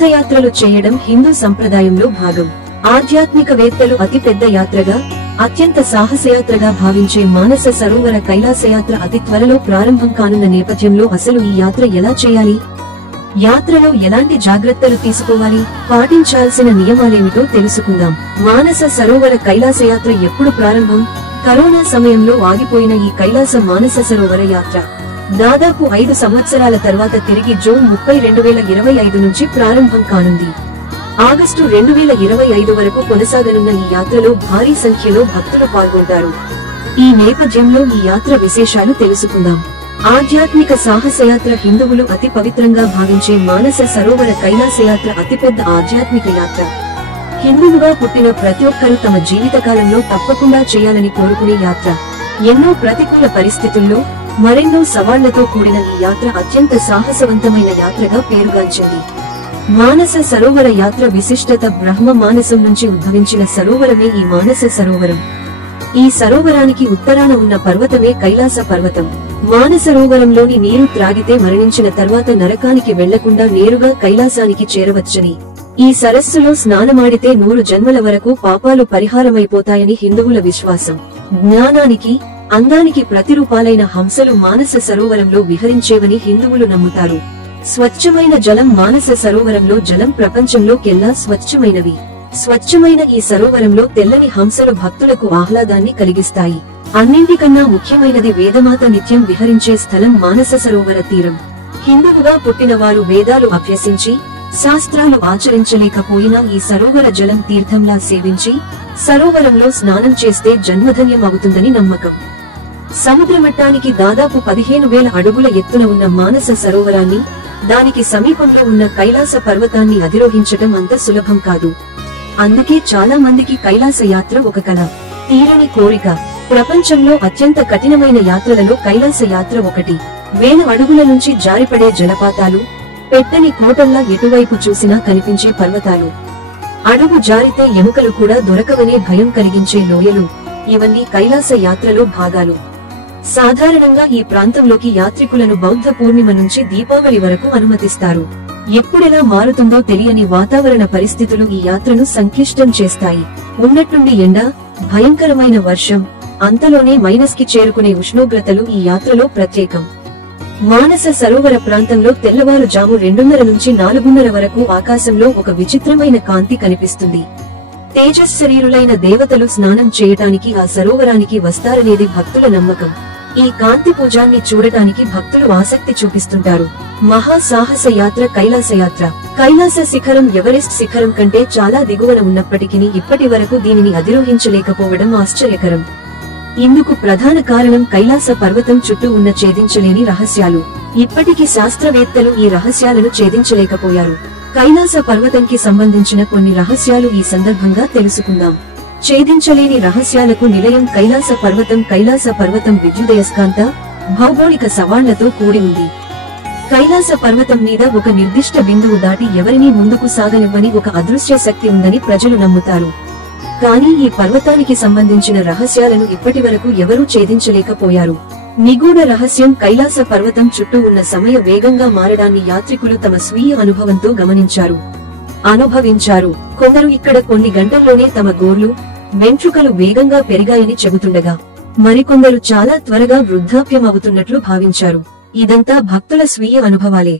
తీర్థయాత్రలు చేయడం హిందూ సంప్రదాయంలో భాగం. ఆధ్యాత్మికవేత్తలు అతి పెద్ద యాత్రగా, అత్యంత సాహసయాత్రగా భావించే మానస సరోవర కైలాసయాత్ర అతి త్వరలో ప్రారంభం కానున్న నేపథ్యంలో అసలు ఈ యాత్ర ఎలా చేయాలి, యాత్రలో ఎలాంటి జాగ్రత్తలు తీసుకోవాలి, పాటించాల్సిన నియమాలేమిటో తెలుసుకుందాం. మానస సరోవర కైలాసయాత్ర ఎప్పుడు ప్రారంభం? కరోనా సమయంలో ఆగిపోయిన ఈ కైలాస మానస సరోవర యాత్ర దాదాపు 5 సంవత్సరాల తర్వాత తిరిగి జూన్ 30, 2025 నుంచి ప్రారంభం కానుంది. ఆగస్టు 2025 వరకు కొనసాగనున్న ఈ యాత్రలో భారీ సంఖ్యలో భక్తులు పాల్గొంటారు. ఈ నేపథ్యంలో ఈ యాత్ర విశేషాలు తెలుసుకుందాం. ఆధ్యాత్మిక సాహసయాత్ర హిందువులు అతి పవిత్రంగా భావించే మానస సరోవర కైలాసయాత్ర అతిపెద్ద ఆధ్యాత్మిక యాత్ర. హిందువుగా పుట్టిన ప్రతి ఒక్కరూ తమ జీవితకాలంలో తప్పకుండా చేయాలని కోరుకునే యాత్ర. ఎన్నో ప్రతికూల పరిస్థితుల్లో, మరెన్నో సవాళ్లతో కూడిన ఈ యాత్ర అత్యంత సాహసవంతమైన యాత్రగా పేరుగాంచింది. మానస సరోవర యాత్ర విశిష్టత బ్రహ్మ మానసం నుంచి ఉద్భవించిన సరోవరమే ఈ మానస సరోవరం. ఈ సరోవరానికి ఉత్తరాన ఉన్న పర్వతమే కైలాస పర్వతం. మానసరోవరంలోని నీరు త్రాగితే మరణించిన తర్వాత నరకానికి వెళ్లకుండా నేరుగా కైలాసానికి చేరవచ్చని, ఈ సరస్సులో స్నానమాడితే 100 జన్మల వరకు పాపాలు పరిహారమైపోతాయని హిందువుల విశ్వాసం. జ్ఞానానికి, అందానికి ప్రతిరూపాలైన హంసలు మానస సరోవరంలో విహరించేవని హిందువులు నమ్ముతారు. స్వచ్ఛమైన జలం మానస సరోవరంలో జలం ప్రపంచంలోకెల్లా స్వచ్ఛమైనవి. స్వచ్ఛమైన ఈ సరోవరంలో తెల్లని హంసలు భక్తులకు ఆహ్లాదాన్ని కలిగిస్తాయి. అన్నింటికన్నా ముఖ్యమైనది వేదమాత నిత్యం విహరించే స్థలం మానస సరోవర తీరం. హిందువుగా పుట్టిన వారు వేదాలు అభ్యసించి, శాస్త్రాలు ఆచరించలేకపోయినా ఈ సరోవర జలం తీర్థంలా సేవించి, సరోవరంలో స్నానం చేస్తే జన్మధన్యం అవుతుందని నమ్మకం. సముద్రమట్టానికి దాదాపు 15,000 అడుగుల ఎత్తున ఉన్న మానస సరోవరాన్ని, దానికి సమీపంలో ఉన్న కైలాస పర్వతాన్ని అధిరోహించటం అంత సులభం కాదు. అందుకే చాలా మందికి కైలాస యాత్ర ఒక కల, తీరని కోరిక. ప్రపంచంలో అత్యంత కఠినమైన యాత్రలలో కైలాస యాత్ర ఒకటి. 1000 అడుగుల నుంచి జారిపడే జలపాతాలు, పెట్టని కోటల్లా ఎటువైపు చూసినా కనిపించే పర్వతాలు, అడుగు జారితే ఎముకలు కూడా దొరకవనే భయం కలిగించే లోయలు, ఇవన్నీ కైలాస యాత్రలో భాగాలు. సాధారణంగా ఈ ప్రాంతంలోకి యాత్రికులను బౌద్ధ పూర్ణిమ నుంచి దీపావళి వరకు అనుమతిస్తారు. ఎప్పుడెలా మారుతుందో తెలియని వాతావరణ పరిస్థితులు ఈ యాత్రను సంక్లిష్టం చేస్తాయి. ఉన్నట్టుండి ఎండ, భయంకరమైన వర్షం, అంతలోనే మైనస్కి చేరుకునే ఉష్ణోగ్రతలు ఈ యాత్రలో ప్రత్యేకం. మానస సరోవర ప్రాంతంలో తెల్లవారుజాము 2:30 నుంచి 4:30 వరకు ఆకాశంలో ఒక విచిత్రమైన కాంతి కనిపిస్తుంది. తేజశ్శరీరులైన దేవతలు స్నానం చేయటానికి ఆ సరోవరానికి వస్తారనేది భక్తుల నమ్మకం. ఈ కాంతి పూజాన్ని చూడటానికి భక్తులు ఆసక్తి చూపిస్తుంటారు. మహా సాహస యాత్ర కైలాస యాత్ర. కైలాస శిఖరం ఎవరెస్ట్ శిఖరం కంటే చాలా దిగువన ఉన్నప్పటికీ ఇప్పటి వరకు దీనిని అధిరోహించలేకపోవడం ఆశ్చర్యకరం. ఇందుకు ప్రధాన కారణం కైలాస పర్వతం చుట్టూ ఉన్న ఛేదించలేని రహస్యాలు. ఇప్పటికీ శాస్త్రవేత్తలు ఈ రహస్యాలను ఛేదించలేకపోయారు. కైలాస పర్వతంకి సంబంధించిన కొన్ని రహస్యాలు ఈ సందర్భంగా తెలుసుకుందాం. ఛేదించలేని రహస్యాలకు నిలయం కైలాస పర్వతం. కైలాస పర్వతం విద్యుదయస్కాంత, భౌగోళిక సవాళ్లతో కూడి ఉంది. కైలాస పర్వతం మీద ఒక నిర్దిష్ట బిందువు దాటి ఎవరినీ ముందుకు సాగనివ్వని ఒక అదృశ్య శక్తి ఉందని ప్రజలు నమ్ముతారు. కానీ ఈ పర్వతానికి సంబంధించిన రహస్యాలను ఇప్పటివరకు ఎవరూ ఛేదించలేకపోయారు. నిగూఢ రహస్యం కైలాస పర్వతం చుట్టూ ఉన్న సమయ వేగంగా మారడాన్ని యాత్రికులు తమ స్వీయ అనుభవంతో అనుభవించారు. కొందరు ఇక్కడ కొన్ని గంటల్లోనే తమ గోర్లు, వెంట్రుకలు వేగంగా పెరిగాయని చెబుతుండగా, మరికొందరు చాలా త్వరగా వృద్ధాప్యం అవుతున్నట్లు భావించారు. ఇదంతా భక్తుల స్వీయ అనుభవాలే.